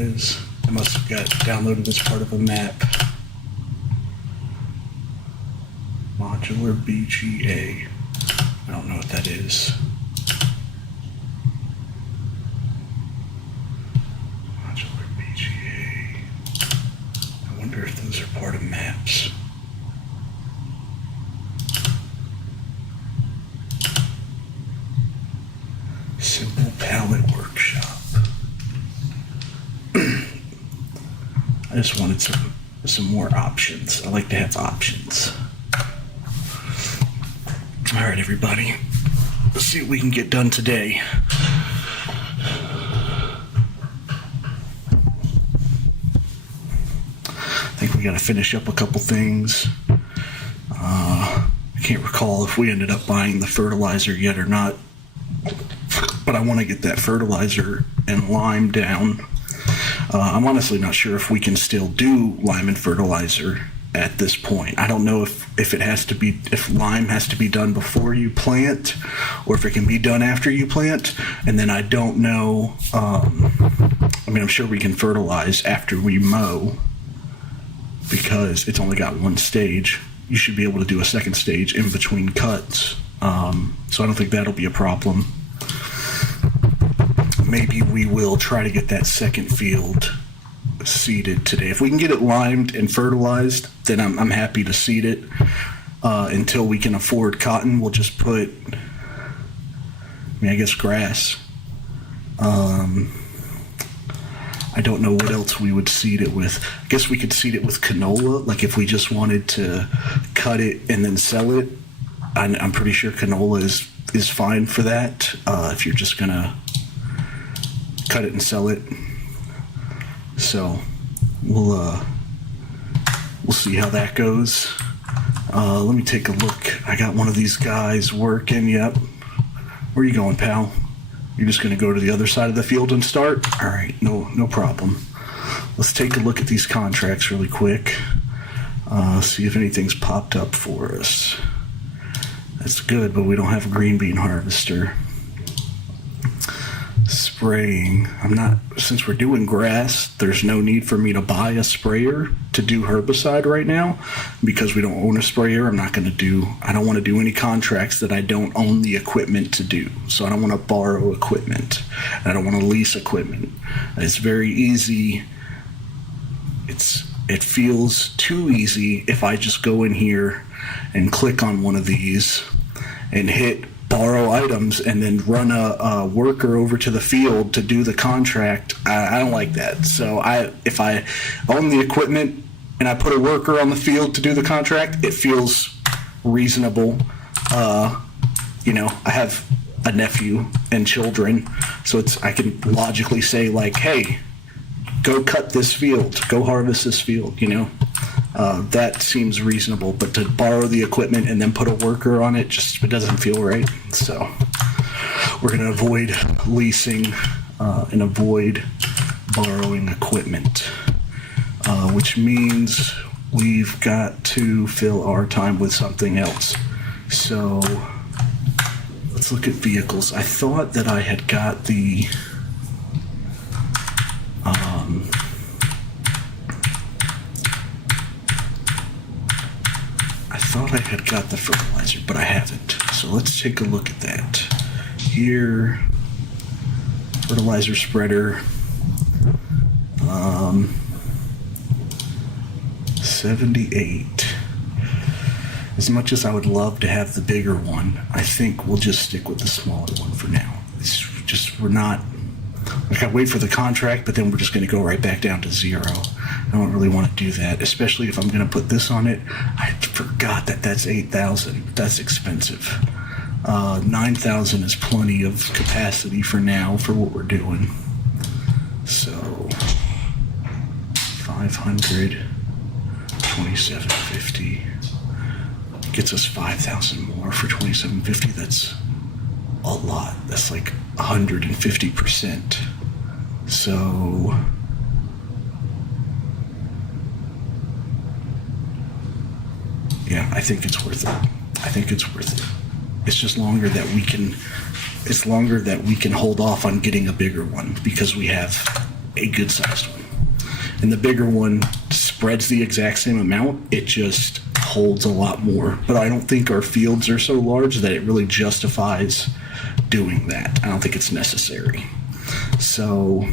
is. I must have got downloaded as part of a map. Modular BGA. I don't know what that is. Modular BGA. I wonder if those are part of maps. Simple Palette Workshop. I just wanted some more options. I like to have options. All right, everybody. Let's see what we can get done today. I think we got to finish up a couple things. I can't recall if we ended up buying the fertilizer yet or not, but I want to get that fertilizer and lime down. I'm honestly not sure if we can still do lime and fertilizer at this point. I don't know if it has to be, if lime has to be done before you plant or if it can be done after you plant. And then I don't know, I'm sure we can fertilize after we mow because it's only got one stage. You should be able to do a second stage in between cuts. So I don't think that'll be a problem. Maybe we will try to get that second field seeded today. If we can get it limed and fertilized, then I'm happy to seed it. Until we can afford cotton, we'll just put, I guess grass. I don't know what else we would seed it with. I guess we could seed it with canola, like if we just wanted to cut it and then sell it. I'm pretty sure canola is fine for that, if you're just gonna cut it and sell it. So we'll see how that goes. Let me take a look. I got one of these guys working. Yep. Where are you going, pal? You're just going to go to the other side of the field and start? All right, no problem. Let's take a look at these contracts really quick. See if anything's popped up for us. That's good, but we don't have a green bean harvester. Spraying. Since we're doing grass, there's no need for me to buy a sprayer to do herbicide right now because we don't own a sprayer. I don't want to do any contracts that I don't own the equipment to do. So I don't want to borrow equipment. I don't want to lease equipment. It's very easy. It feels too easy if I just go in here and click on one of these and hit borrow items and then run a worker over to the field to do the contract. I don't like that. So if I own the equipment and I put a worker on the field to do the contract, it feels reasonable. I have a nephew and children, so I can logically say like, hey, go cut this field, go harvest this field, that seems reasonable. But to borrow the equipment and then put a worker on it, it doesn't feel right. So we're going to avoid leasing and avoid borrowing equipment, which means we've got to fill our time with something else. So let's look at vehicles. I thought that I had got the fertilizer, but I haven't. So let's take a look at that. Here, fertilizer spreader, 78. As much as I would love to have the bigger one, I think we'll just stick with the smaller one for now. I wait for the contract, but then we're just going to go right back down to zero. I don't really want to do that, especially if I'm going to put this on it. I forgot that's 8,000. That's expensive. 9,000 is plenty of capacity for now for what we're doing. So 500, 2750 gets us 5,000 more for 2750. That's a lot. That's like 150%. So yeah, I think it's worth it. It's just longer that we can hold off on getting a bigger one because we have a good sized one. And the bigger one spreads the exact same amount. It just holds a lot more. But I don't think our fields are so large that it really justifies doing that. I don't think it's necessary. So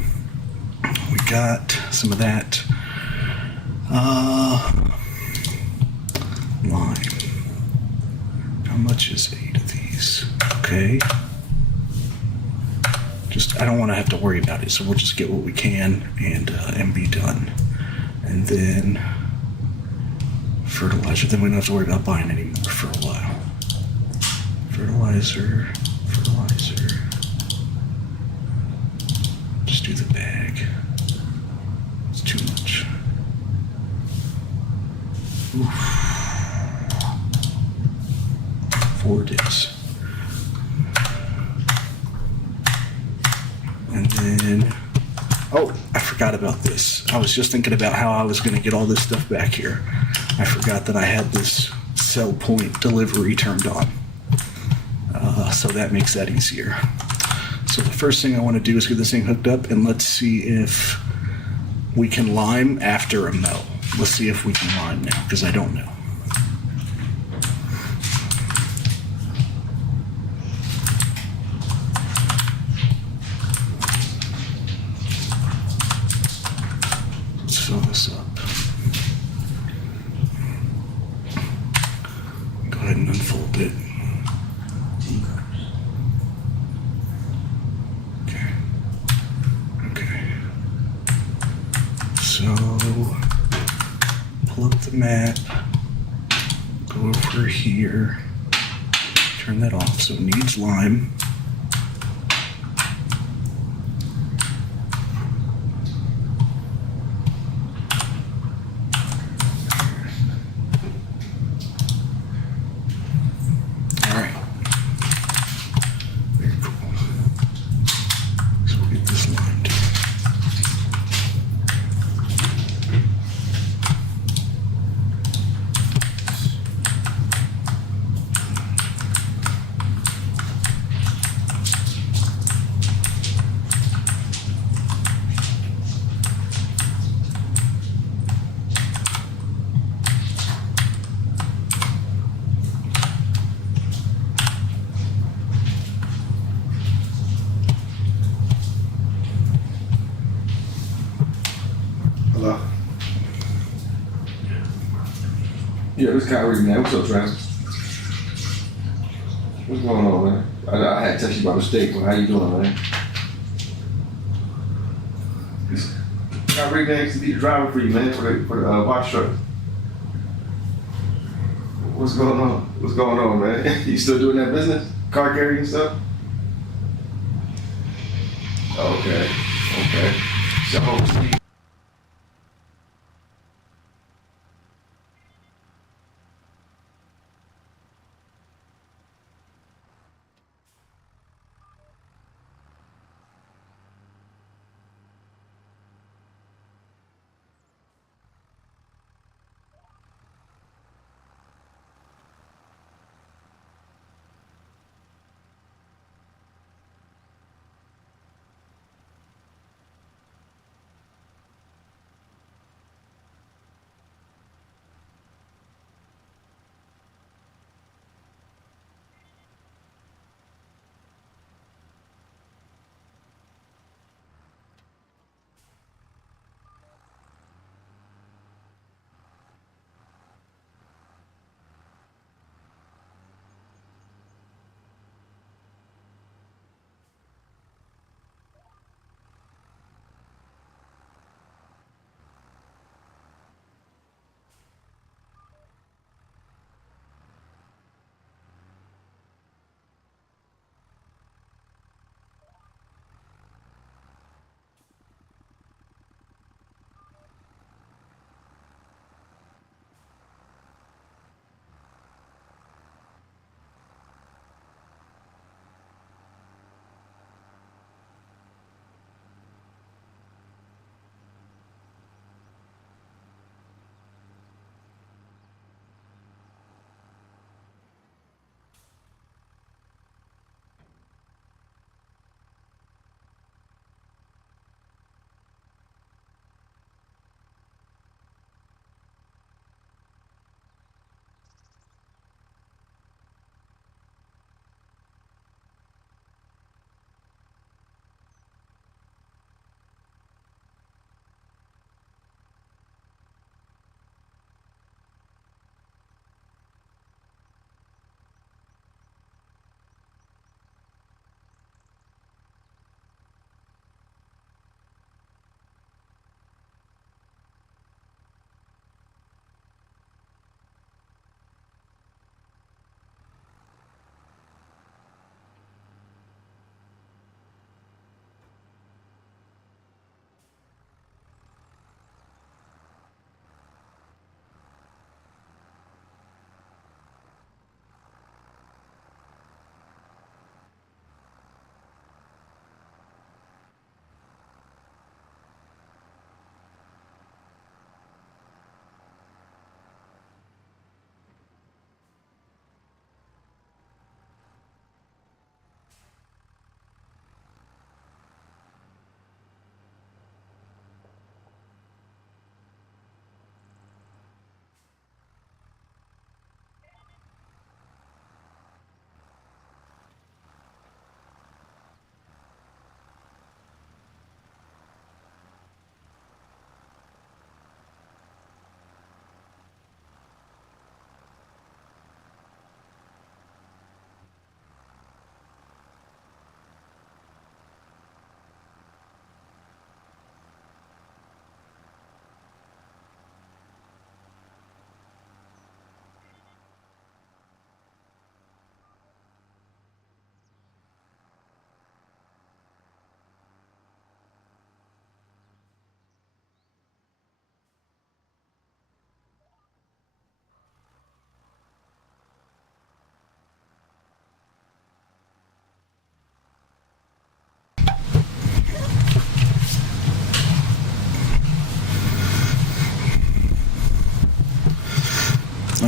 we got some of that. Lime. How much is 8 of these? Okay. I don't want to have to worry about it, so we'll just get what we can and be done. And then fertilizer. Then we don't have to worry about buying any more for a while. Fertilizer. Just do the bag. It's too much. Oof. 4 days. And then, oh, I forgot about this. I was just thinking about how I was going to get all this stuff back here. I forgot that I had this sell point delivery turned on. So that makes that easier. So the first thing I want to do is get this thing hooked up, and let's see if we can lime after a mow. Let's see if we can lime now, because I don't know. Let's fill this up. Go ahead and unfold it. So, pull up the map, go over here, turn that off so it needs lime. All right, very cool. So we'll get this limed. Hello. Yeah, this Kyrie, man. What's up, Travis? What's going on, man? I had to text you by mistake, but how you doing, man? Kyrie needs to be the driver for you, man, for the box truck. What's going on? What's going on, man? You still doing that business? Car carrying stuff? Okay. So,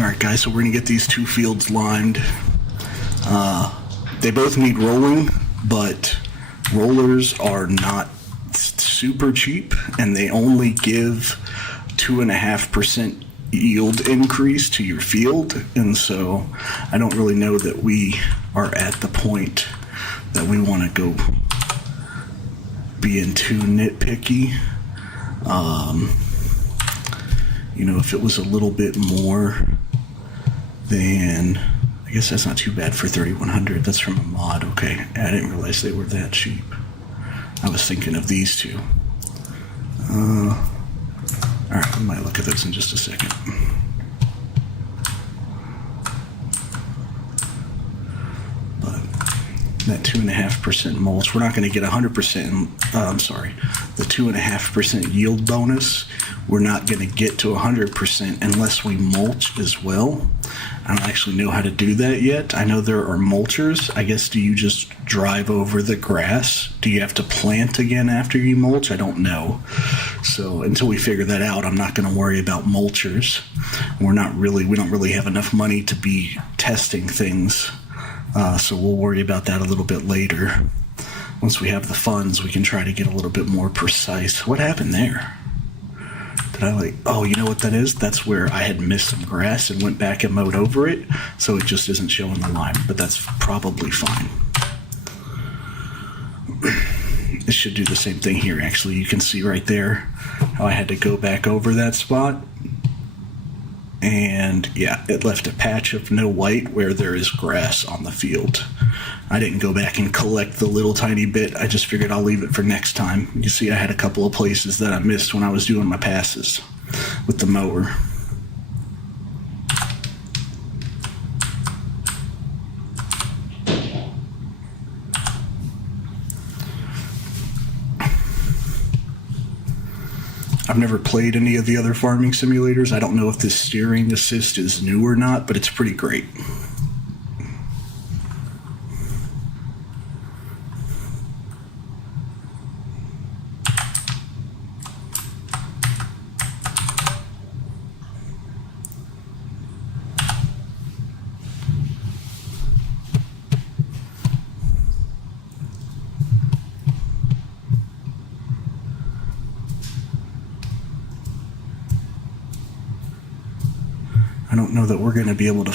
All right, guys, so we're going to get these two fields limed. They both need rolling, but rollers are not super cheap, and they only give 2.5% yield increase to your field. And so I don't really know that we are at the point that we want to go being too nitpicky. If it was a little bit more, then I guess that's not too bad for 3100. That's from a mod. Okay, I didn't realize they were that cheap. I was thinking of these two. All right, we might look at those in just a second. But that 2.5% mulch, we're not going to get 100%. The 2.5% yield bonus. We're not going to get to 100% unless we mulch as well. I don't actually know how to do that yet. I know there are mulchers. I guess, do you just drive over the grass? Do you have to plant again after you mulch? I don't know. So until we figure that out, I'm not going to worry about mulchers. We don't really have enough money to be testing things. So we'll worry about that a little bit later. Once we have the funds, we can try to get a little bit more precise. What happened there? Oh, you know what that is? That's where I had missed some grass and went back and mowed over it, so it just isn't showing the line, but that's probably fine. It should do the same thing here, actually. You can see right there how I had to go back over that spot. And yeah, it left a patch of no white where there is grass on the field. I didn't go back and collect the little tiny bit. I just figured I'll leave it for next time. You see, I had a couple of places that I missed when I was doing my passes with the mower. I've never played any of the other farming simulators. I don't know if this steering assist is new or not, but it's pretty great. I don't know that we're going to be able to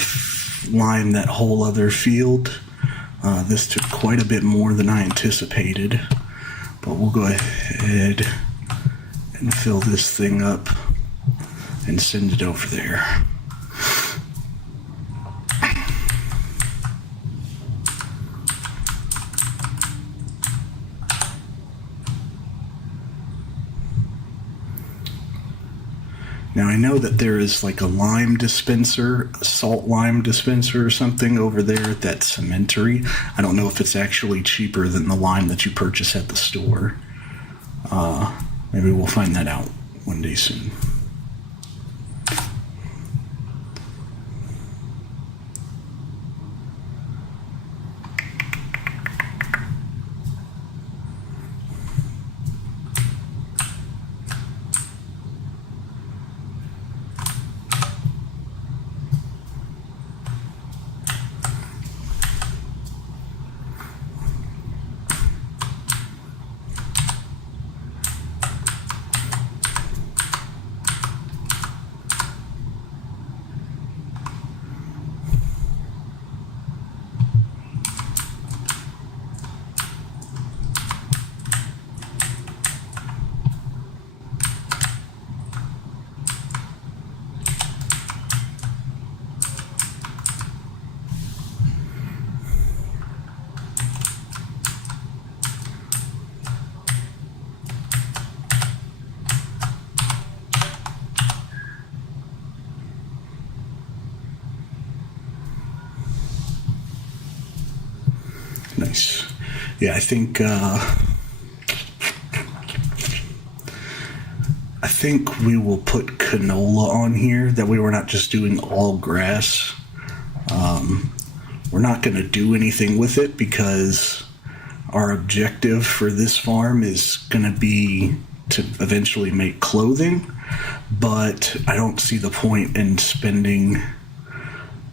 line that whole other field. This took quite a bit more than I anticipated, but we'll go ahead and fill this thing up and send it over there. Now I know that there is like a lime dispenser, a salt lime dispenser or something over there at that cemetery. I don't know if it's actually cheaper than the lime that you purchase at the store. Maybe we'll find that out one day soon. Nice. Yeah, I think we will put canola on here. That way we're not just doing all grass. We're not going to do anything with it because our objective for this farm is going to be to eventually make clothing, but I don't see the point in spending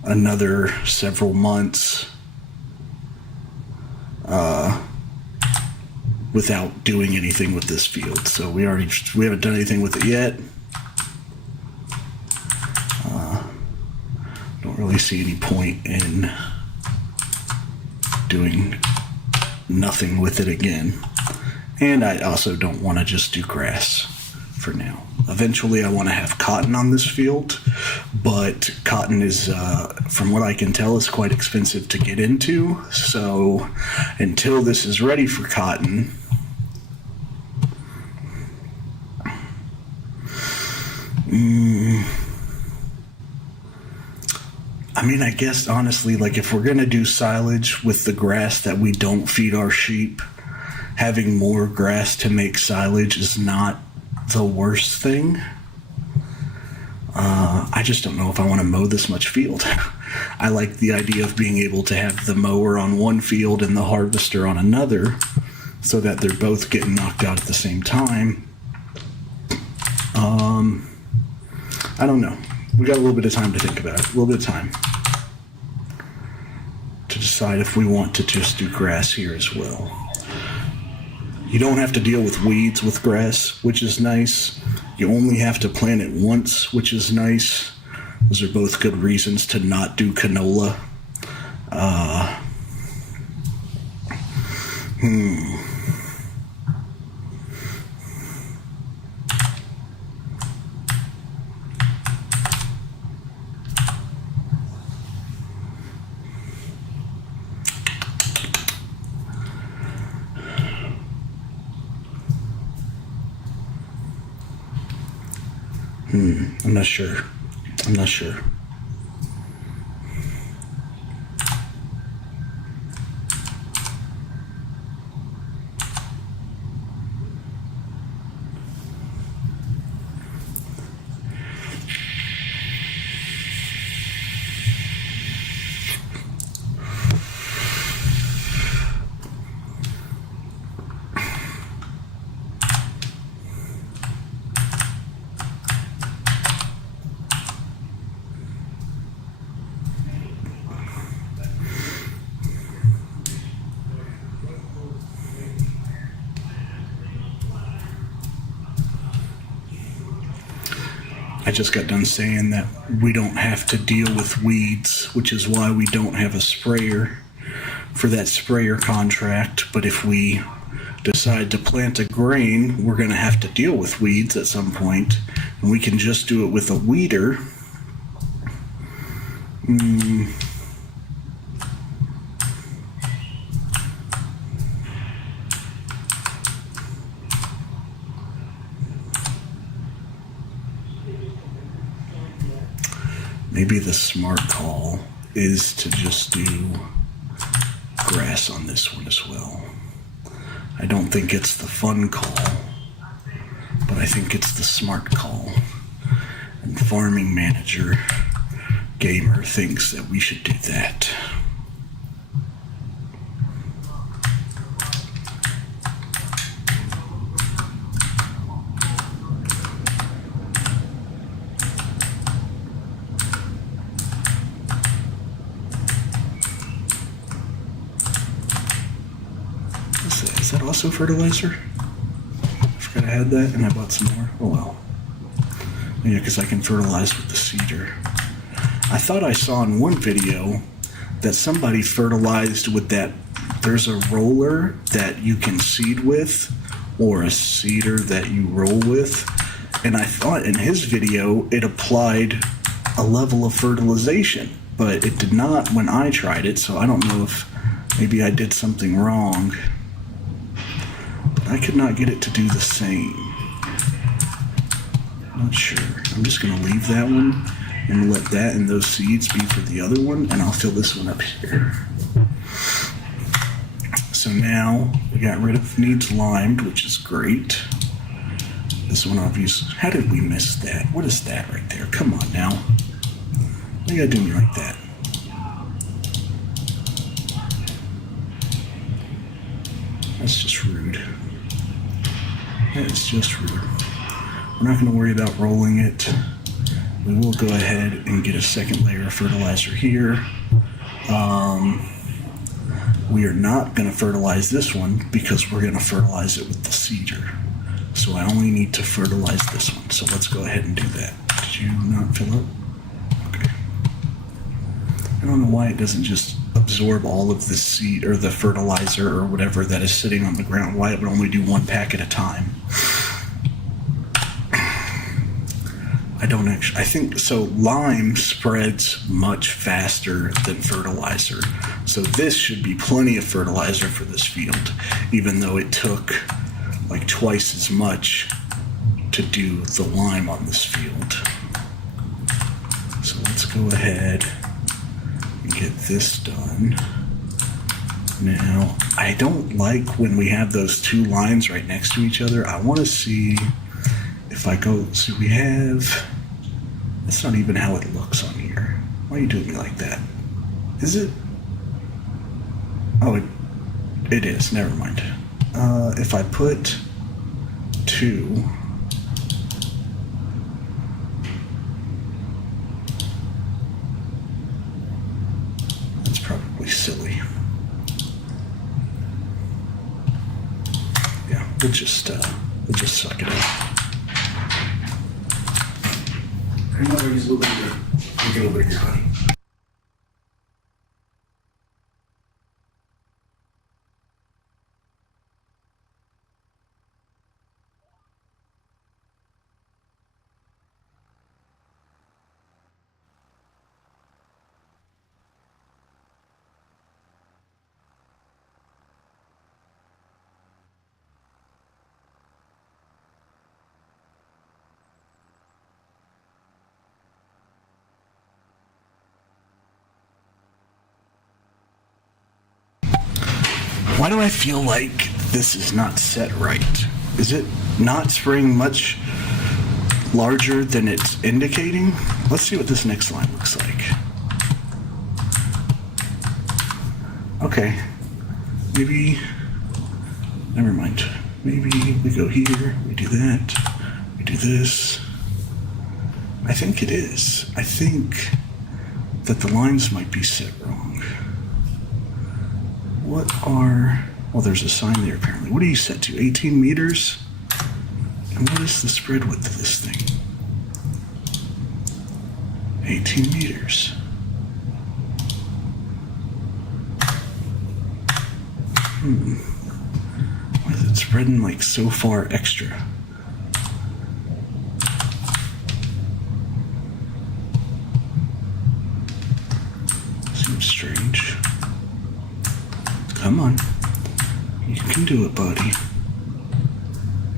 another several months without doing anything with this field. So we haven't done anything with it yet. Don't really see any point in doing nothing with it again. And I also don't want to just do grass for now. Eventually I want to have cotton on this field, but cotton is, from what I can tell, is quite expensive to get into. So until this is ready for cotton, I mean, I guess honestly, like if we're gonna do silage with the grass that we don't feed our sheep, having more grass to make silage is not the worst thing. I just don't know if I want to mow this much field. I like the idea of being able to have the mower on one field and the harvester on another, so that they're both getting knocked out at the same time. I don't know. We got a little bit of time to think about it. A little bit of time to decide if we want to just do grass here as well. You don't have to deal with weeds with grass, which is nice. You only have to plant it once, which is nice. Those are both good reasons to not do canola. I'm not sure. I'm not sure. I just got done saying that we don't have to deal with weeds, which is why we don't have a sprayer for that sprayer contract. But if we decide to plant a grain, we're going to have to deal with weeds at some point, and we can just do it with a weeder. Maybe the smart call is to just do grass on this one as well. I don't think it's the fun call, but I think it's the smart call. And Farming Manager Gamer thinks that we should do that. Is that also fertilizer? I forgot I had that and I bought some more. Oh well. Yeah, because I can fertilize with the seeder. I thought I saw in one video that somebody fertilized with that. There's a roller that you can seed with, or a seeder that you roll with. And I thought in his video it applied a level of fertilization, but it did not when I tried it, so I don't know if maybe I did something wrong. I could not get it to do the same. Not sure. I'm just going to leave that one and let that and those seeds be for the other one, and I'll fill this one up here. So now we got rid of needs limed, which is great. This one obviously. How did we miss that? What is that right there? Come on now. You gotta do me like that. That's just rude. That is just rude. We're not going to worry about rolling it. We will go ahead and get a second layer of fertilizer here. We are not going to fertilize this one because we're going to fertilize it with the cedar. So I only need to fertilize this one. So let's go ahead and do that. Did you not fill up? Okay. I don't know why it doesn't just absorb all of the seed or the fertilizer or whatever that is sitting on the ground. Why it would only do one pack at a time. I think so. Lime spreads much faster than fertilizer. So this should be plenty of fertilizer for this field, even though it took like twice as much to do the lime on this field. So let's go ahead and get this done. Now, I don't like when we have those two lines right next to each other. I want to see if I go, so we have, that's not even how it looks on here. Why are you doing me like that? Is it? Oh, it is, never mind. If I put 2, that's probably silly. Yeah, we'll just suck it up. I'm going to use a little bit of get a little bit of your honey. Why do I feel like this is not set right? Is it not spraying much larger than it's indicating? Let's see what this next line looks like. Okay, maybe, never mind. Maybe we go here, we do that, we do this. I think it is. I think that the lines might be set wrong. What are, well, there's a sign there apparently. What are you set to, 18 meters? And what is the spread width of this thing? 18 meters. Why is it spreading like so far extra? Seems strange. Come on. You can do it, buddy.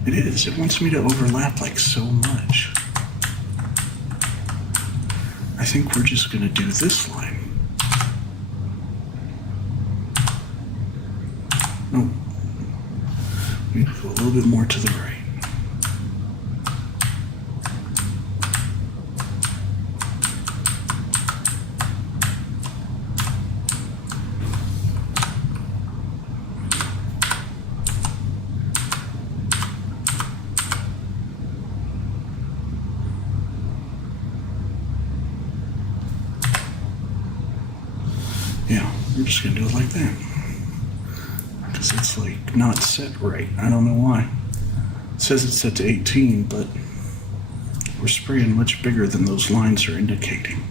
It is. It wants me to overlap like so much. I think we're just going to do this line. No. We need to go a little bit more to the right. Yeah, we're just gonna do it like that. Because it's like not set right. I don't know why. It says it's set to 18, but we're spraying much bigger than those lines are indicating.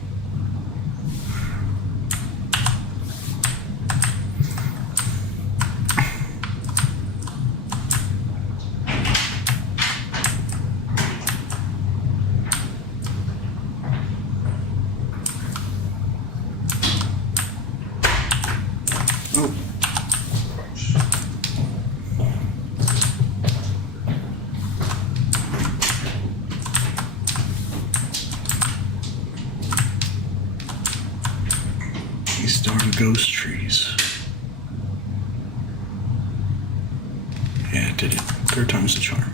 Oh. These darn ghost trees. Yeah, it did it. Third time's the charm.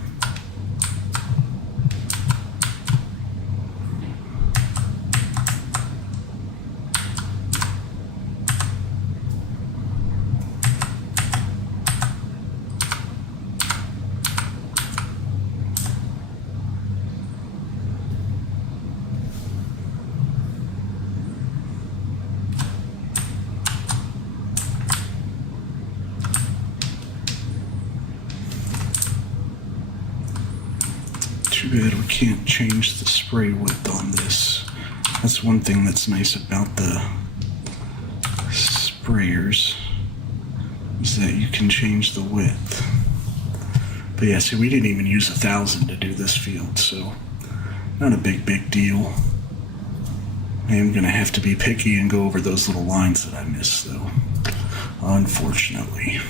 can't change the spray width on this. That's one thing that's nice about the sprayers, is that you can change the width. But yeah, see, we didn't even use 1,000 to do this field, so not a big deal. I am gonna have to be picky and go over those little lines that I missed, though, unfortunately.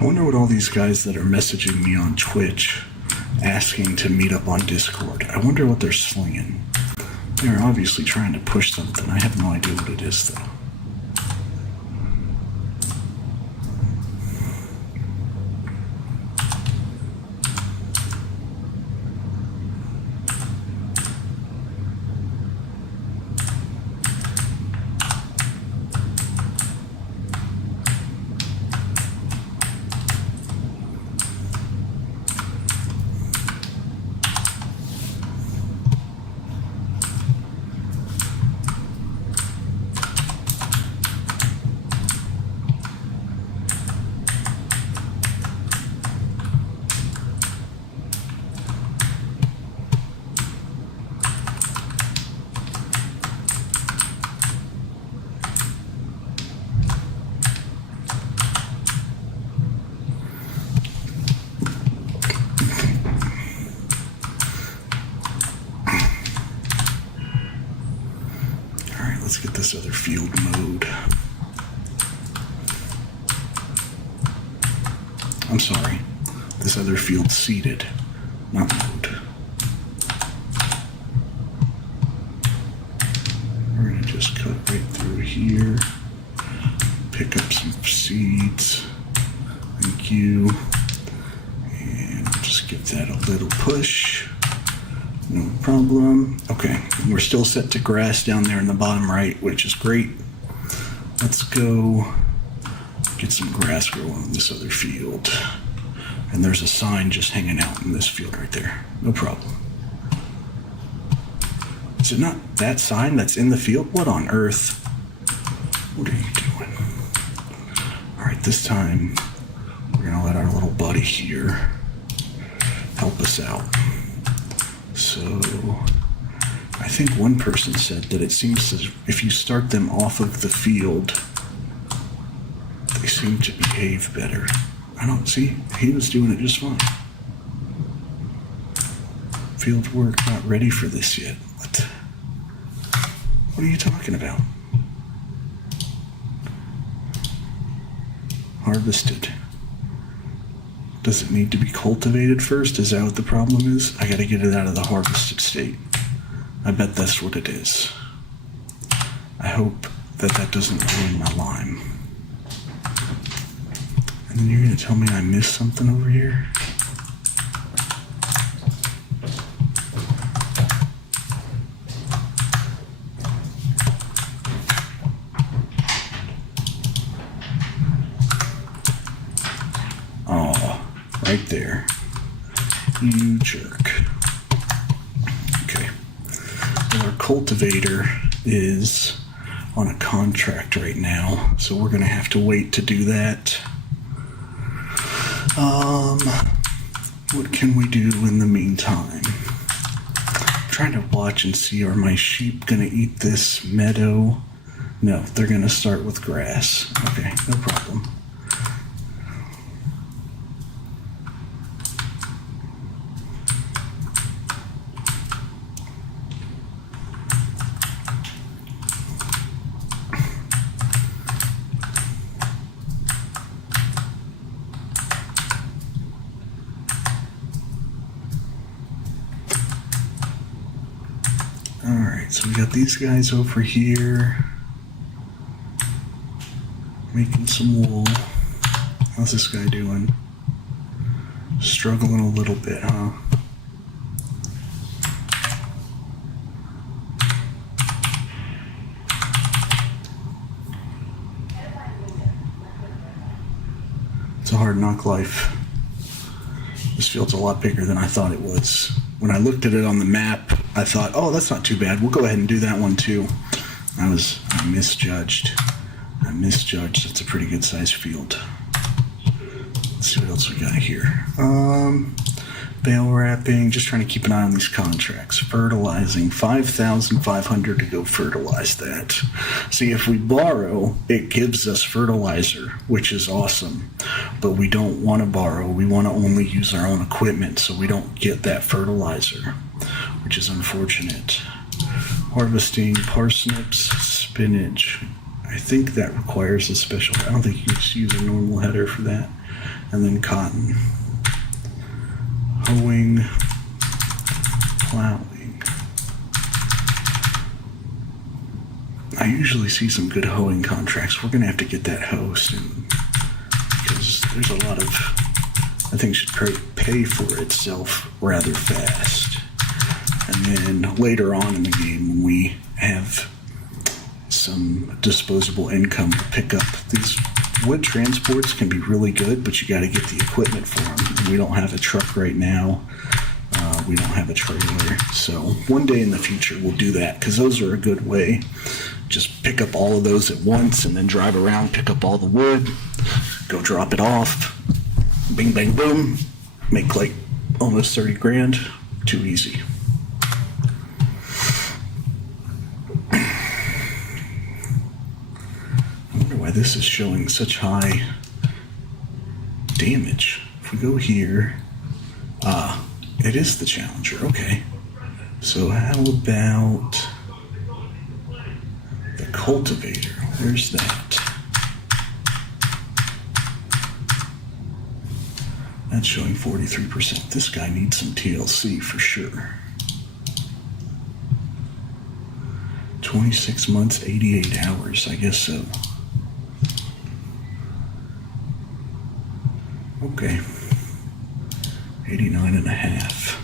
I wonder what all these guys that are messaging me on Twitch asking to meet up on Discord, I wonder what they're slinging. They're obviously trying to push something. I have no idea what it is, though. Let's get this other field mode. I'm sorry, this other field seeded, not mode. We're gonna just cut right through here, pick up some seeds. Thank you. And just give that a little push. No problem. Okay, we're still set to grass down there in the bottom right, which is great. Let's go get some grass growing in this other field. And there's a sign just hanging out in this field right there. No problem. Is it not that sign that's in the field? What on earth? What are you doing? All right, this time we're gonna let our little buddy here help us out. So I think one person said that it seems as if you start them off of the field, they seem to behave better. I don't see, he was doing it just fine. Field work not ready for this yet. What are you talking about? Harvested. Does it need to be cultivated first? Is that what the problem is? I gotta get it out of the harvested state. I bet that's what it is. I hope that that doesn't ruin my lime. And then you're gonna tell me I missed something over here? Right there. You jerk. Okay. Well, our cultivator is on a contract right now, so we're gonna have to wait to do that. What can we do in the meantime? I'm trying to watch and see, are my sheep gonna eat this meadow? No, they're gonna start with grass. Okay, no problem. Alright, so we got these guys over here making some wool. How's this guy doing? Struggling a little bit, huh? It's a hard knock life. This field's a lot bigger than I thought it was. when I looked at it on the map, I thought, oh, that's not too bad. We'll go ahead and do that one too. I misjudged. It's a pretty good sized field. Let's see what else we got here. Bale wrapping, just trying to keep an eye on these contracts. Fertilizing, 5,500 to go fertilize that. See, if we borrow, it gives us fertilizer, which is awesome. But we don't want to borrow. We want to only use our own equipment, so we don't get that fertilizer, which is unfortunate. Harvesting parsnips, spinach. I think that requires a special, I don't think you can just use a normal header for that. And then cotton. Hoeing, plowing. I usually see some good hoeing contracts. We're gonna have to get that hoe soon because there's a lot of, I think should pay for itself rather fast. And then later on in the game, when we have some disposable income to pick up, these wood transports can be really good, but you got to get the equipment for them. And we don't have a truck right now. We don't have a trailer. So one day in the future, we'll do that because those are a good way. Just pick up all of those at once and then drive around, pick up all the wood, go drop it off. Bing, bang, boom. Make like almost 30 grand. Too easy. Why this is showing such high damage. If we go here, it is the Challenger. Okay, so how about the cultivator? Where's that? That's showing 43%. This guy needs some TLC for sure. 26 months, 88 hours. I guess so. Okay, 89 and a half.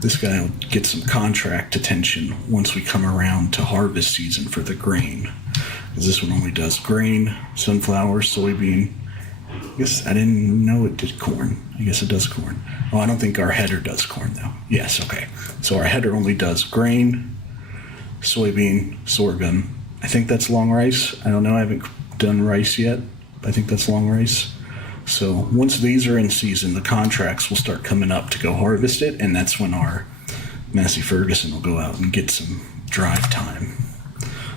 This guy will get some contract attention once we come around to harvest season for the grain. Because this one only does grain, sunflower, soybean. I guess I didn't know it did corn. I guess it does corn. Oh, I don't think our header does corn though. Yes, okay. So our header only does grain, soybean, sorghum. I think that's long rice. I don't know, I haven't done rice yet. But I think that's long rice. So once these are in season, the contracts will start coming up to go harvest it, and that's when our Massey Ferguson will go out and get some drive time.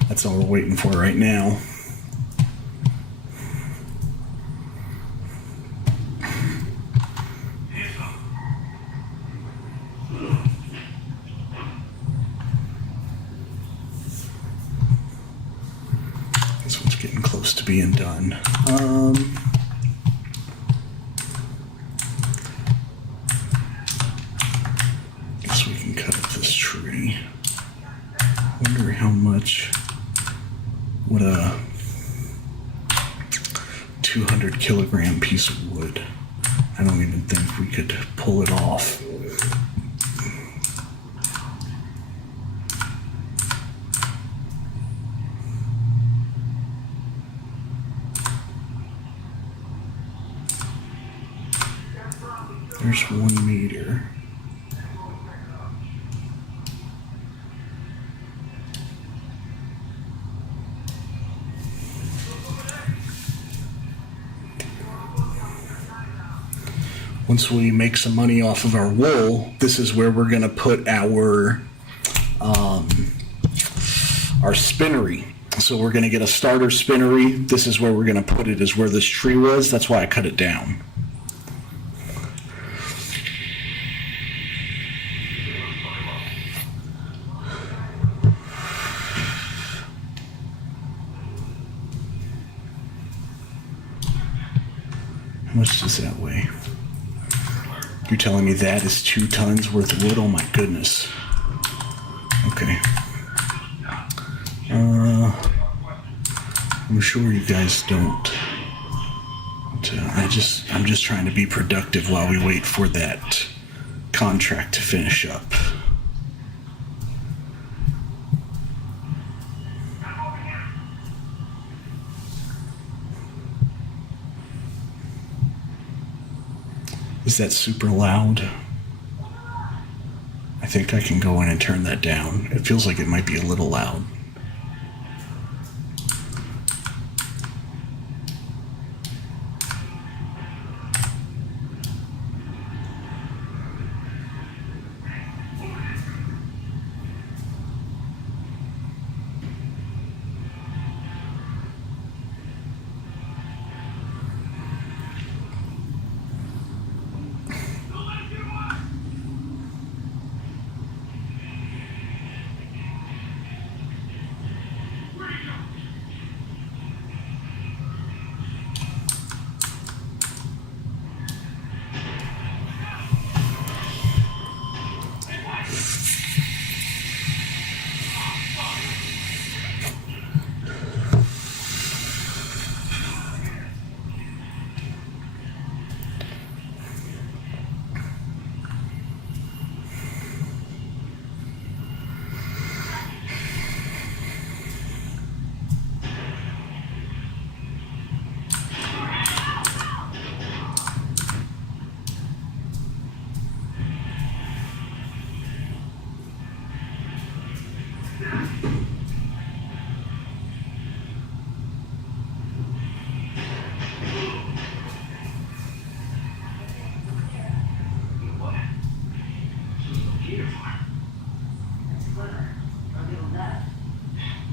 That's all we're waiting for right now. This one's getting close to being done. Wonder how much would a 200 kilogram piece of wood. I don't even think we could pull it off. There's 1 meter. Once we make some money off of our wool, this is where we're going to put our spinnery. So we're going to get a starter spinnery. This is where we're going to put it, is where this tree was. That's why I cut it down. How much does that weigh? You're telling me that is 2 tons worth of wood? Oh my goodness. Okay. I'm sure you guys don't. But, I'm just trying to be productive while we wait for that contract to finish up. Is that super loud? think I can go in and turn that down. It feels like it might be a little loud.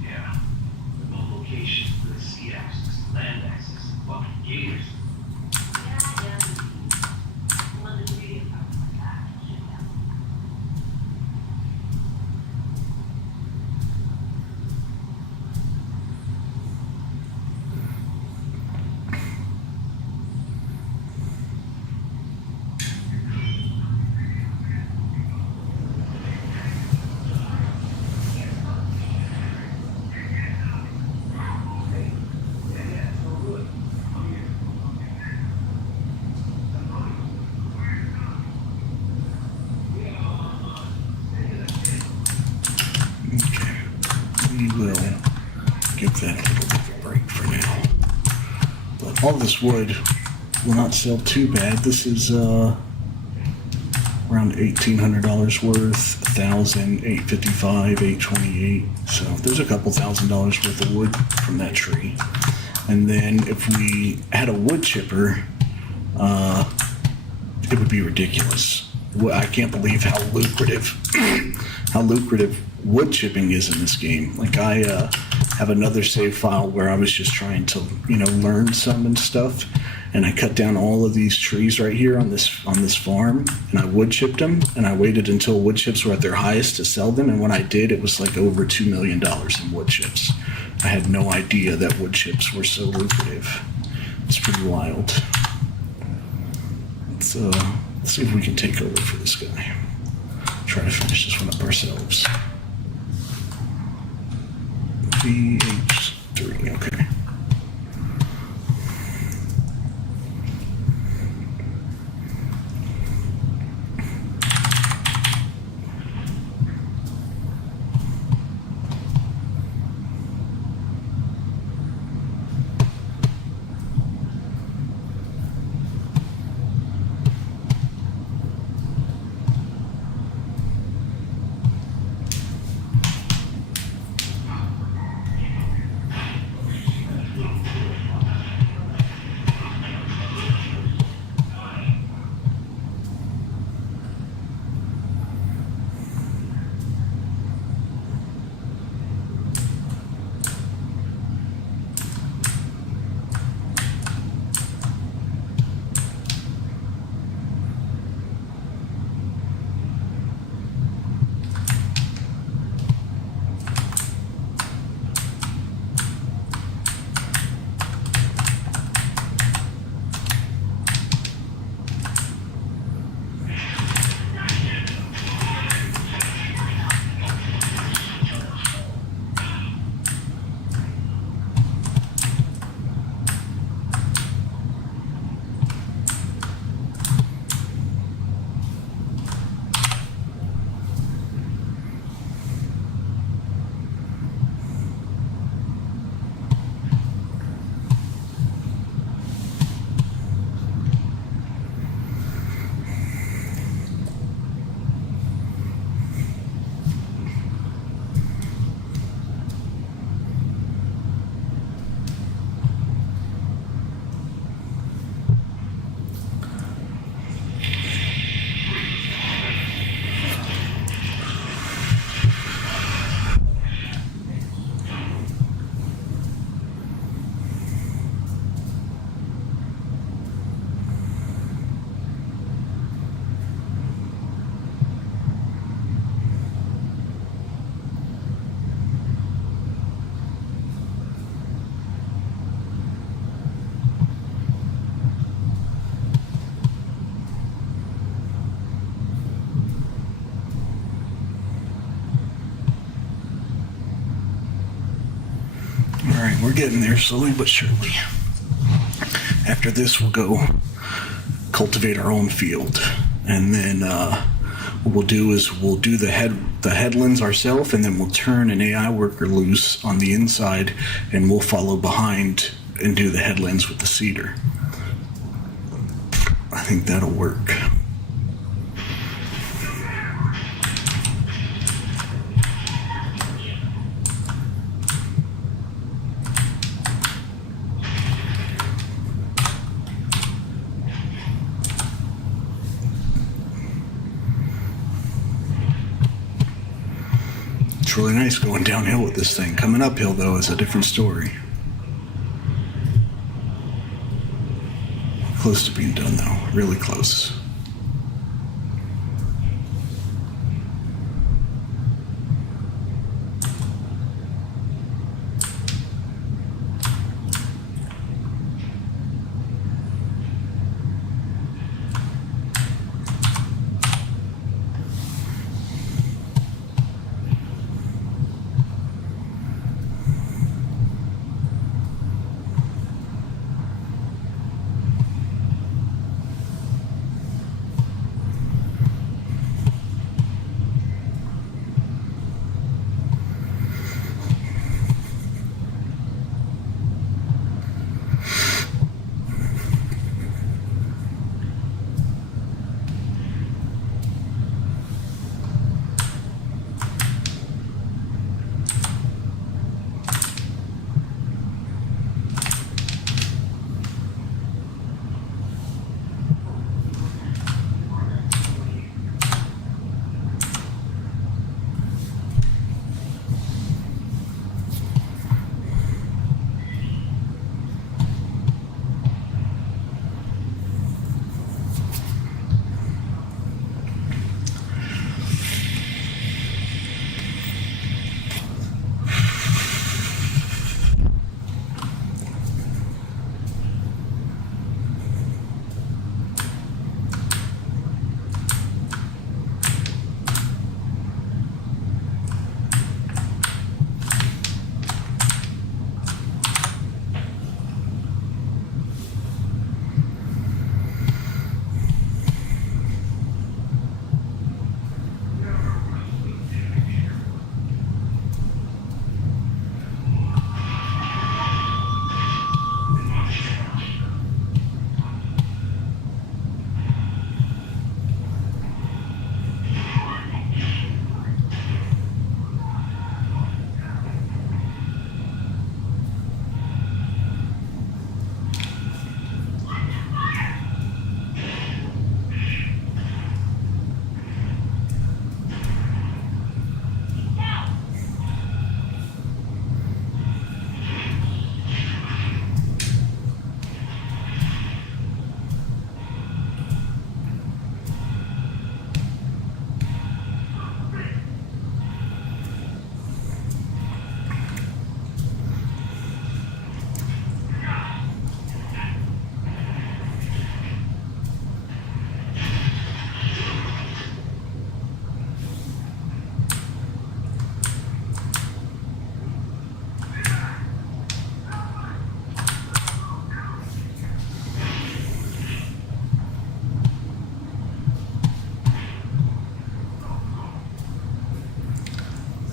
Yeah. Remote location for the sea access, land access, fucking gators. Okay. We will give that a little bit of a break for now. But all this wood will not sell too bad. This is around $1,800 worth, $1,000, $855, $828. So there's a couple $1,000s worth of wood from that tree. And then if we had a wood chipper, it would be ridiculous. I can't believe how lucrative wood chipping is in this game. Like I have another save file where I was just trying to learn some and stuff, and I cut down all of these trees right here on this farm, and I wood chipped them, and I waited until wood chips were at their highest to sell them, and when I did, it was like over $2 million in wood chips. I had no idea that wood chips were so lucrative. It's pretty wild. Let's see if we can take over for this guy. Try to finish this one up ourselves. VH3, okay. All right, we're getting there slowly but surely. After this, we'll go cultivate our own field, and then what we'll do is we'll do the headlands ourselves, and then we'll turn an AI worker loose on the inside, and we'll follow behind and do the headlands with the cedar. I think that'll work. It's really nice going downhill with this thing. Coming uphill, though, is a different story. Close to being done, though. Really close.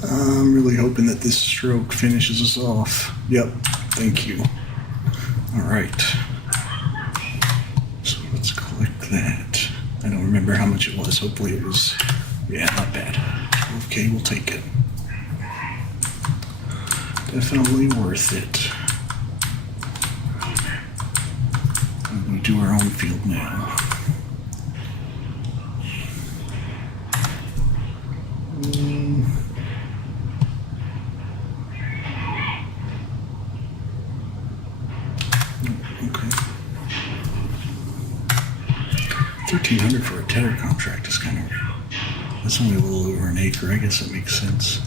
I'm really hoping that this stroke finishes us off. Yep, thank you. All right. So let's click that. I don't remember how much it was. Hopefully it was, yeah, not bad. Okay, we'll take it. Definitely worth it. We do our own field now. Okay. 1,300 for a tether contract is kind of, that's only a little over an acre. I guess that makes sense.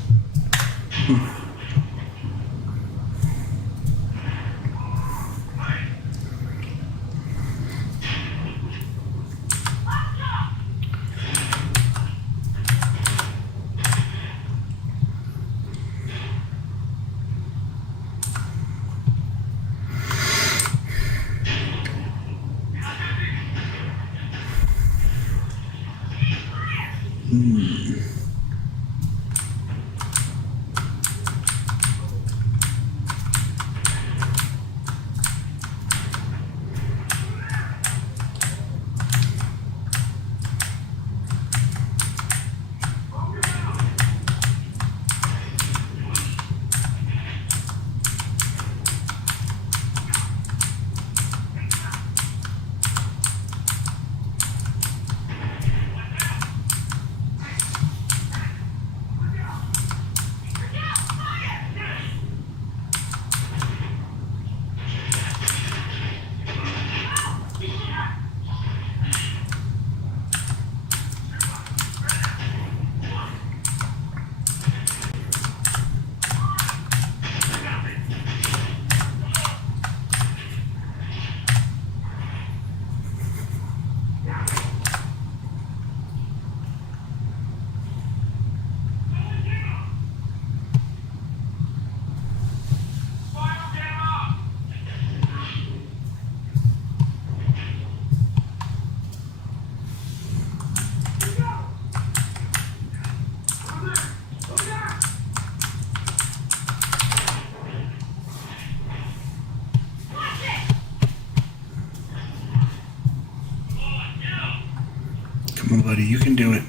Come on, buddy, you can do it.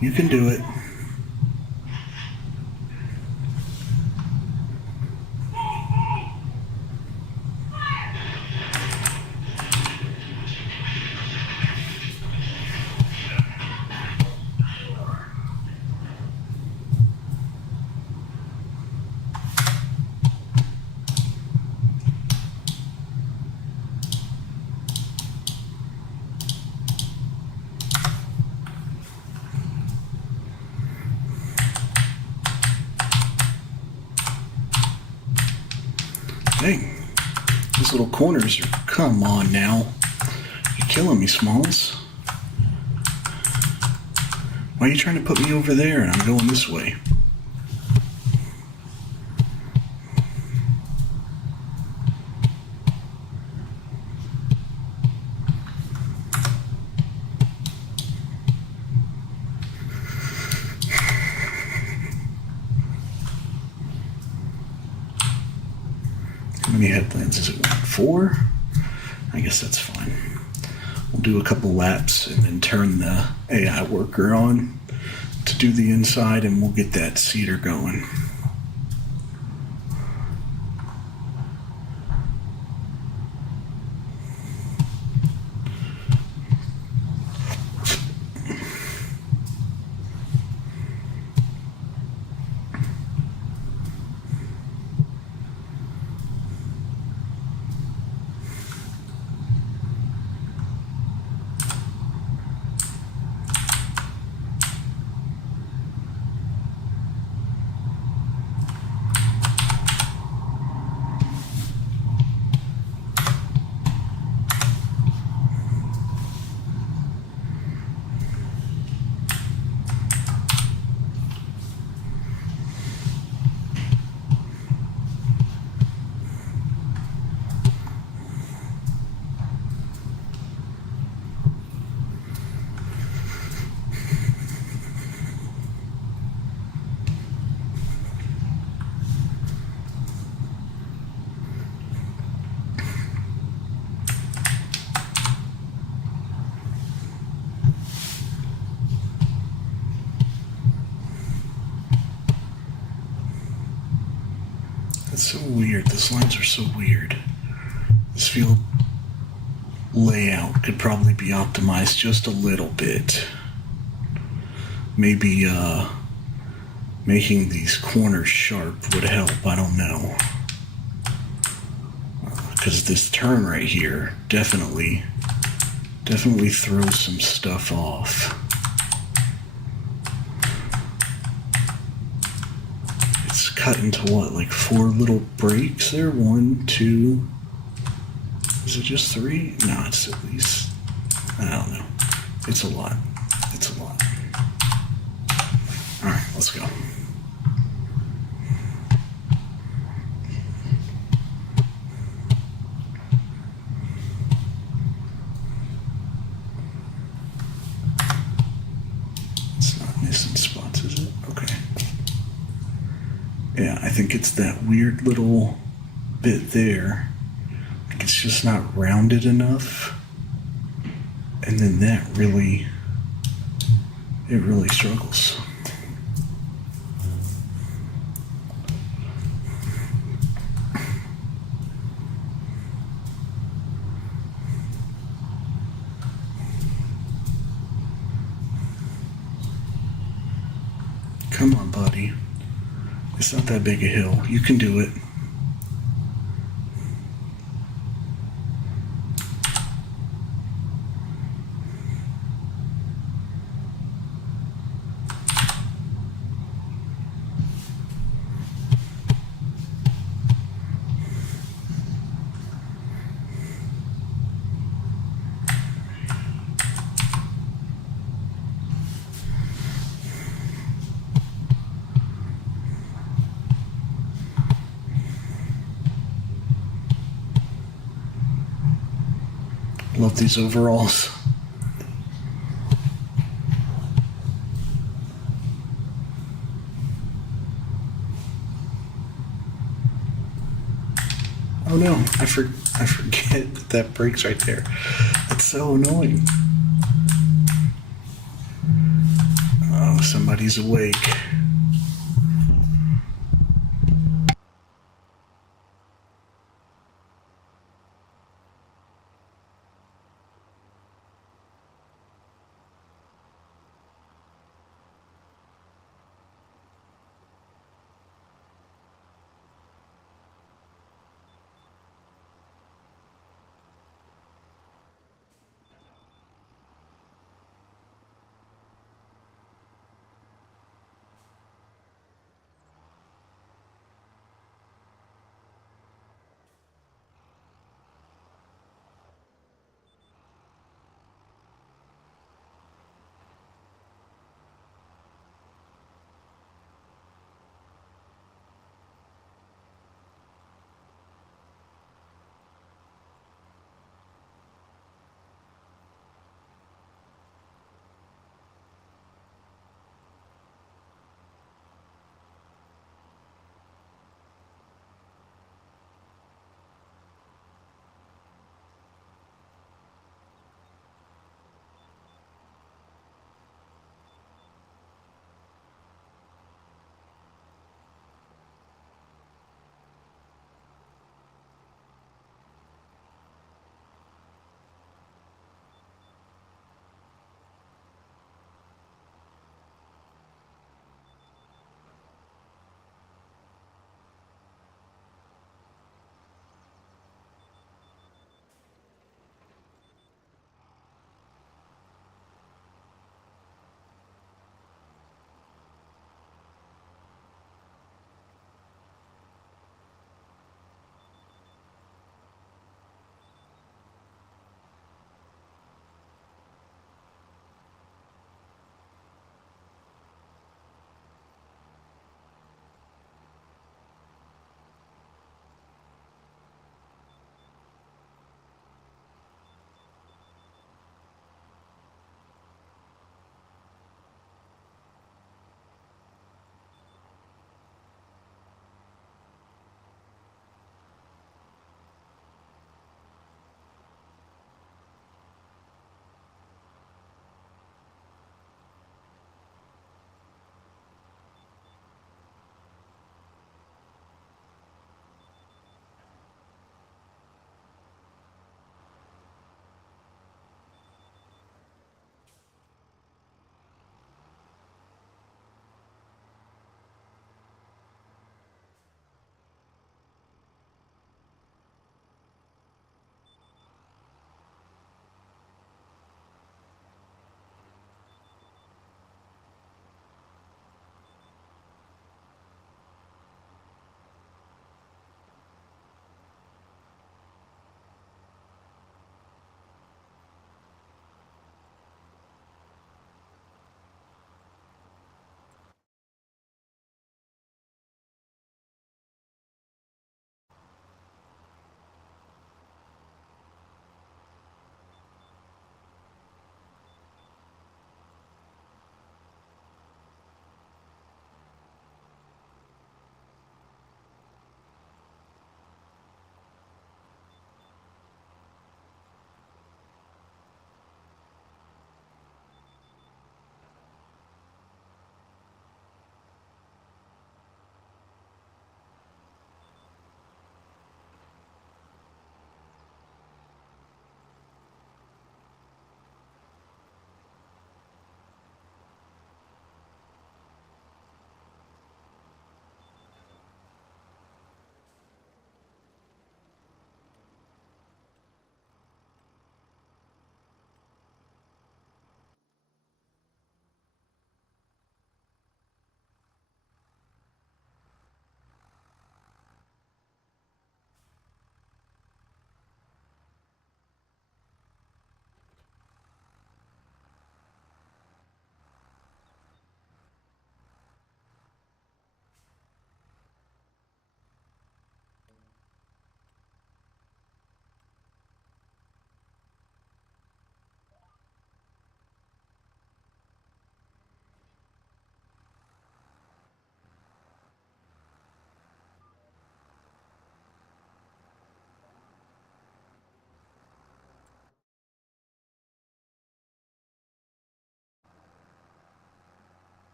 You can do it. Hey, these little corners are, come on now. You're killing me, Smalls. Why are you trying to put me over there and I'm going this way? How many headlands is it? 4? I guess that's fine. We'll do a couple laps and then turn the AI worker on to do the inside and we'll get that cedar going. That's so weird. Those lines are so weird. This field layout could probably be optimized just a little bit. Maybe making these corners sharp would help. I don't know. Because this turn right here definitely throws some stuff off. It's cut into what, like 4 little breaks there? 1, 2. Is it just 3? No, it's at least, I don't know. It's a lot. It's a lot. All right, let's go. Yeah, I think it's that weird little bit there. Like it's just not rounded enough. And then that really, it really struggles. Come on, buddy. It's not that big a hill. You can do it. Love these overalls. Oh no, I forget that brakes right there. That's so annoying. Oh, somebody's awake.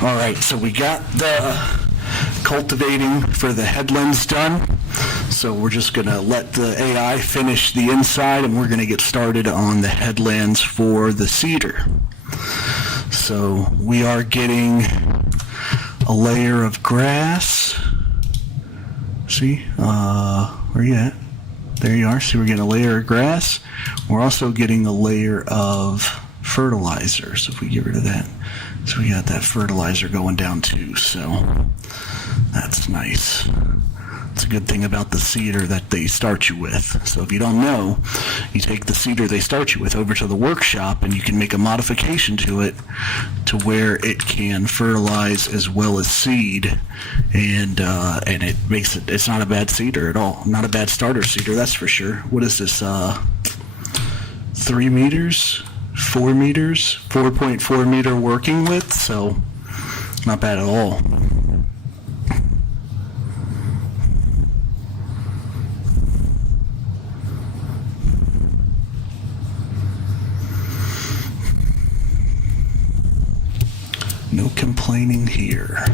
All right, so we got the cultivating for the headlands done. So we're just going to let the AI finish the inside, and we're going to get started on the headlands for the cedar. So we are getting a layer of grass. See, where you at? There you are. See, we're getting a layer of grass. We're also getting a layer of fertilizer. So if we get rid of that, so we got that fertilizer going down too. So that's nice. It's a good thing about the cedar that they start you with. So if you don't know, you take the cedar they start you with over to the workshop, and you can make a modification to it to where it can fertilize as well as seed, and it makes it. It's not a bad cedar at all. Not a bad starter cedar, that's for sure. What is this? 3 meters, 4 meters, 4.4 meter working width. So not bad at all. No complaining here.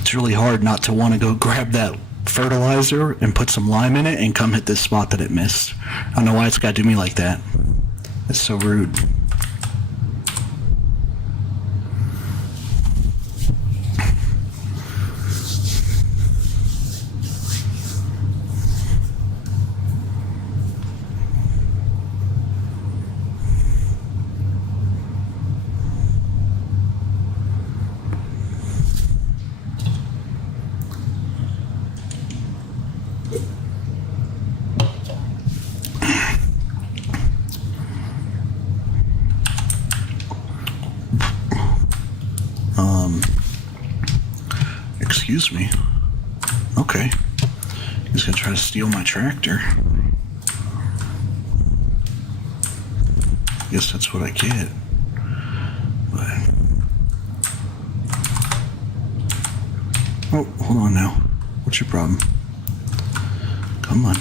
It's really hard not to want to go grab that fertilizer and put some lime in it and come hit this spot that it missed. I don't know why it's got to do me like that. It's so rude. Excuse me. Okay. He's gonna try to steal my tractor. Guess that's what I get. But... oh, hold on now. What's your problem? Come on.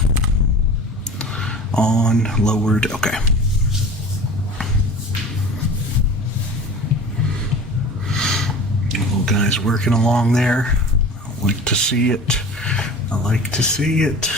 On, lowered, okay. Little guy's working along there. I like to see it. I like to see it.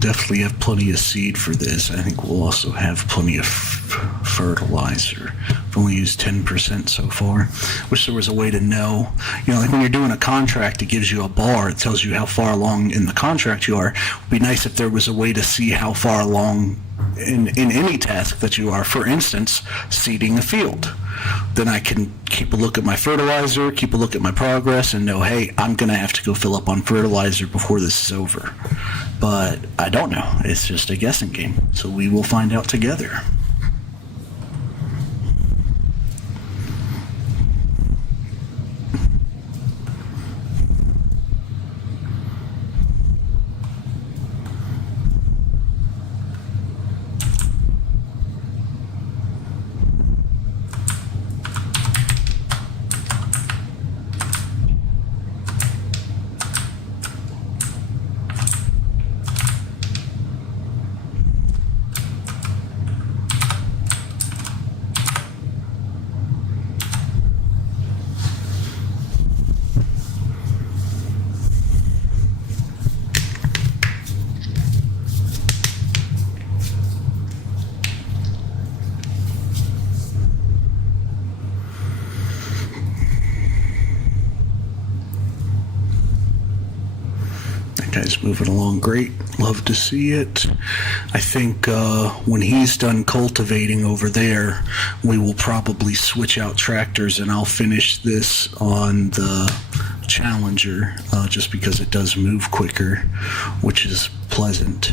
Definitely have plenty of seed for this. I think we'll also have plenty of fertilizer. I've only used 10% so far. Wish there was a way to know. You know, like when you're doing a contract, it gives you a bar. It tells you how far along in the contract you are. It would be nice if there was a way to see how far along in any task that you are. For instance, seeding a field. Then I can keep a look at my fertilizer, keep a look at my progress, and know, hey, I'm going to have to go fill up on fertilizer before this is over. But I don't know. It's just a guessing game. So we will find out together. Guy's moving along great. Love to see it. I think when he's done cultivating over there, we will probably switch out tractors, and I'll finish this on the Challenger just because it does move quicker, which is pleasant.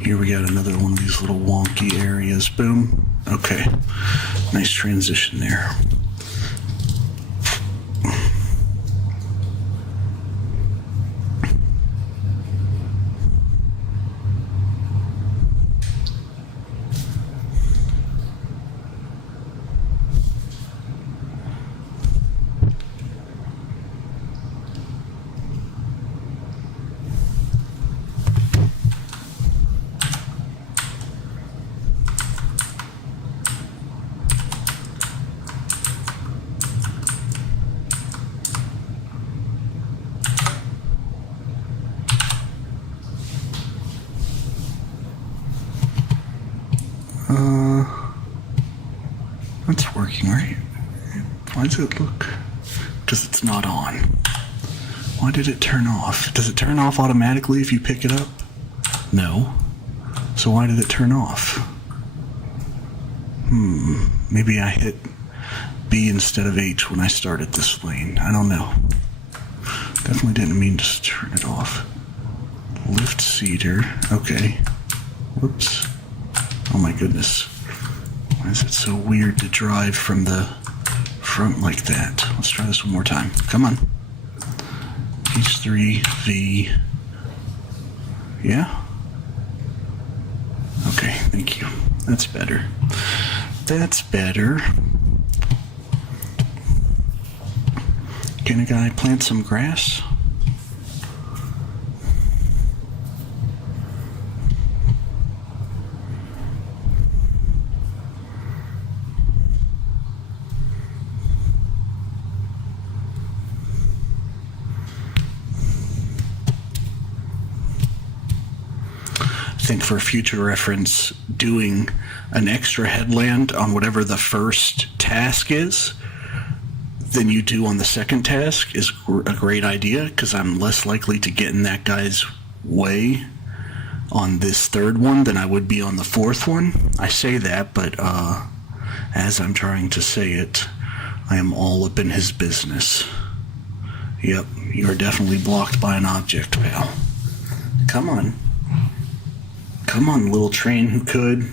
Here we got another one of these little wonky areas. Boom. Okay. Nice transition there. That's working, right? Why does it look? Because it's not on. Why did it turn off? Does it turn off automatically if you pick it up? No. So why did it turn off? Maybe I hit B instead of H when I started this lane. I don't know. Definitely didn't mean to turn it off. Lift seater. Okay. Whoops. Oh my goodness. Why is it so weird to drive from the front like that? Let's try this one more time. Come on. H3, V. Yeah? Okay, thank you. That's better. That's better. Can a guy plant some grass? I think for future reference, doing an extra headland on whatever the first task is than you do on the second task is a great idea, because I'm less likely to get in that guy's way on this third one than I would be on the fourth one. I say that, but as I'm trying to say it, I am all up in his business. Yep, you are definitely blocked by an object, pal. Come on. Come on, little train who could.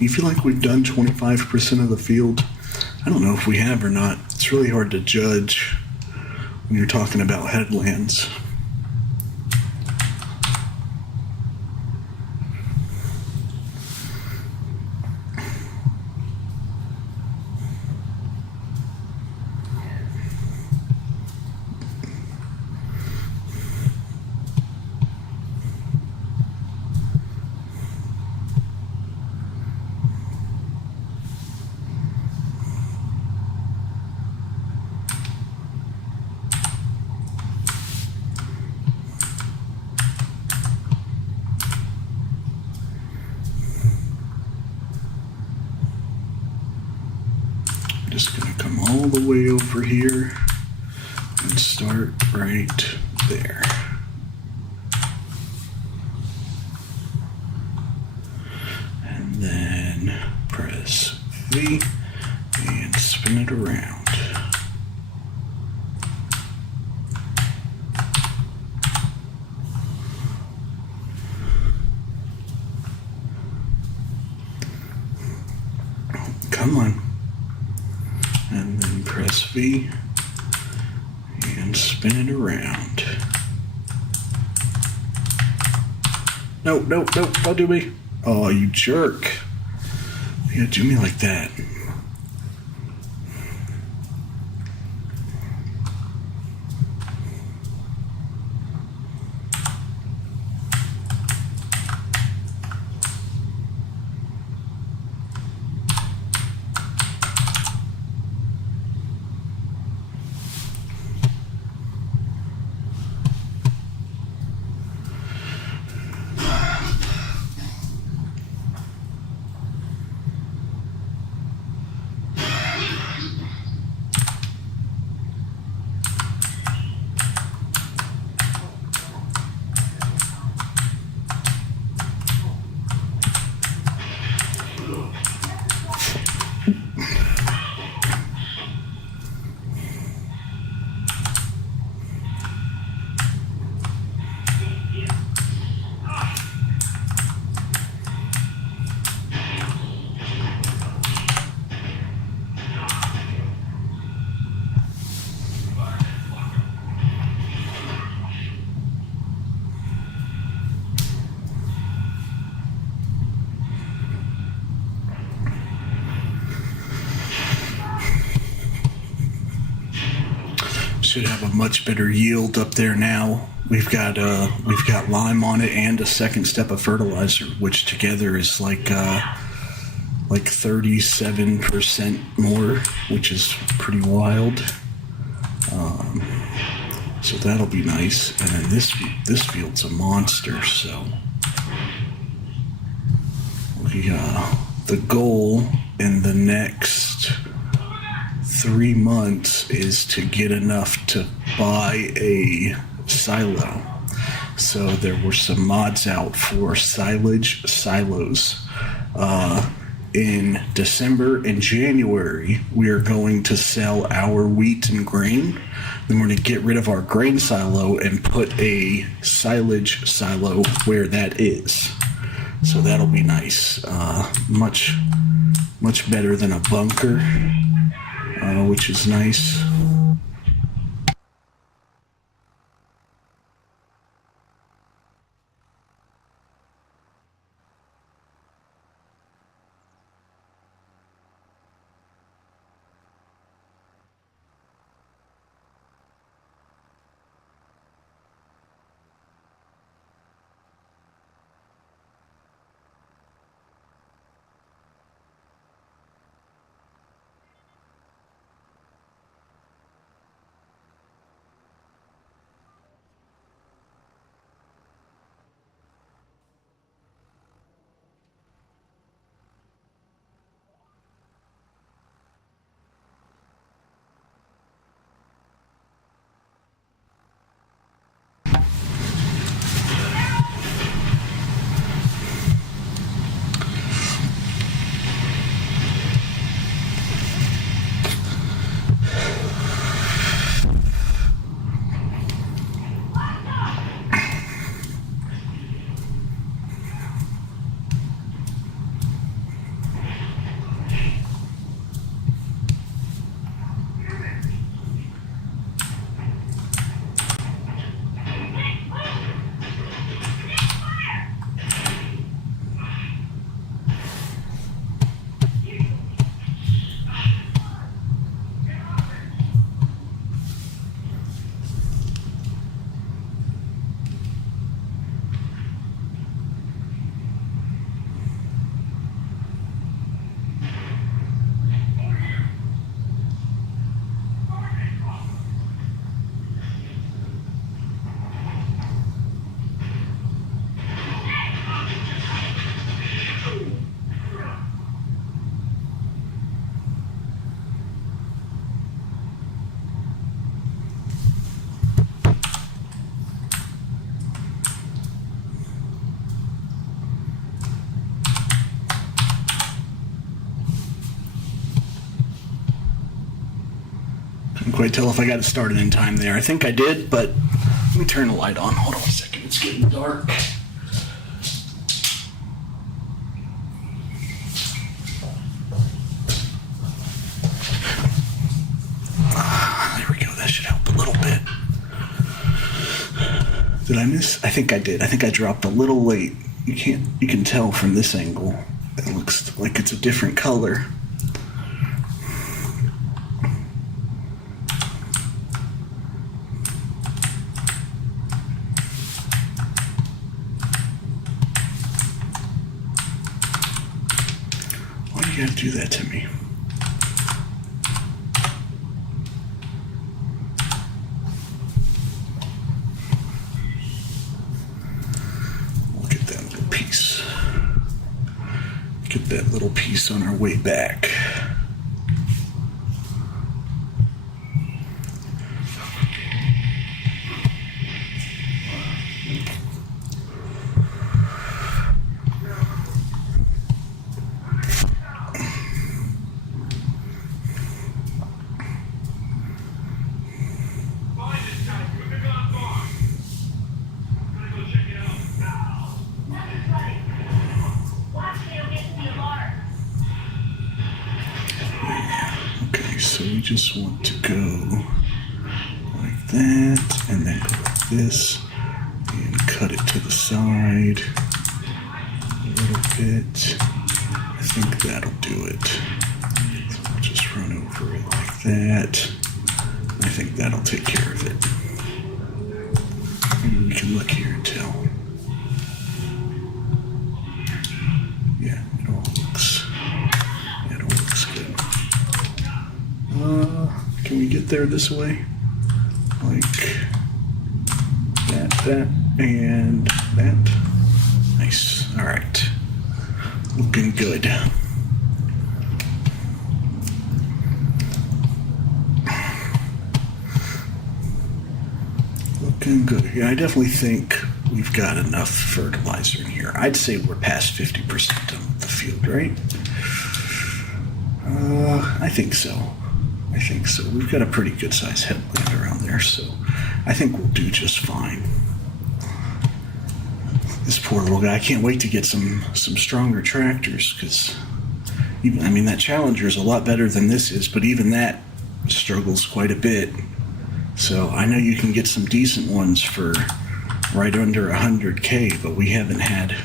You feel like we've done 25% of the field? I don't know if we have or not. It's really hard to judge when you're talking about headlands. Just gonna come all the way over here and start right there. And then press V and spin it around. Come on. And then press V and spin it around. No, no, no, don't do me. Oh, you jerk. You gotta do me like that. Should have a much better yield up there now. We've got lime on it and a second step of fertilizer, which together is like 37% more, which is pretty wild. So that'll be nice. And then this field's a monster. So the goal in the next 3 months is to get enough to buy a silo. So there were some mods out for silage silos. In December and January, we are going to sell our wheat and grain. Then we're going to get rid of our grain silo and put a silage silo where that is. So that'll be nice. Much better than a bunker, which is nice. Couldn't quite tell if I got it started in time there. I think I did, but let me turn the light on. Hold on a second. It's getting dark. There we go. That should help a little bit. Did I miss? I think I did. I think I dropped a little late. You can tell from this angle. It looks like it's a different color. Why do you gotta do that to me? Look at that little piece. Get that little piece on our way back. So we just want to go like that, and then go like this, and cut it to the side a little bit. I think that'll do it. So we'll just run over it like that, I think that'll take care of it. Maybe we can look here and tell. Yeah, it all looks good. Can we get there this way? Like that, and that. Nice. All right. Looking good. Looking good. Yeah, I definitely think we've got enough fertilizer in here. I'd say we're past 50% done with the field, right? I think so. We've got a pretty good sized headland around there, so I think we'll do just fine. This poor little guy, I can't wait to get some stronger tractors, because that Challenger is a lot better than this is, but even that struggles quite a bit. So I know you can get some decent ones for right under 100K, but we haven't had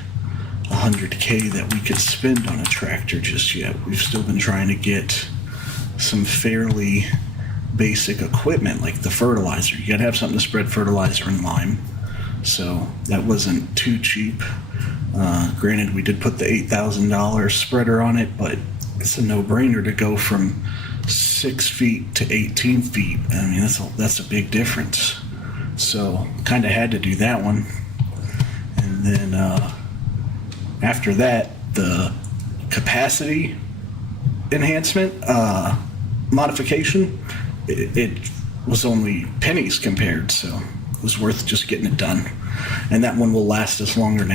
100K that we could spend on a tractor just yet. We've still been trying to get some fairly basic equipment like the fertilizer. You gotta have something to spread fertilizer and lime. So that wasn't too cheap. Granted, we did put the $8,000 spreader on it, but it's a no-brainer to go from 6 feet to 18 feet. I mean, that's a big difference. So kind of had to do that one. And then after that, the capacity enhancement modification, it was only pennies compared, so it was worth just getting it done. And that one will last us longer now.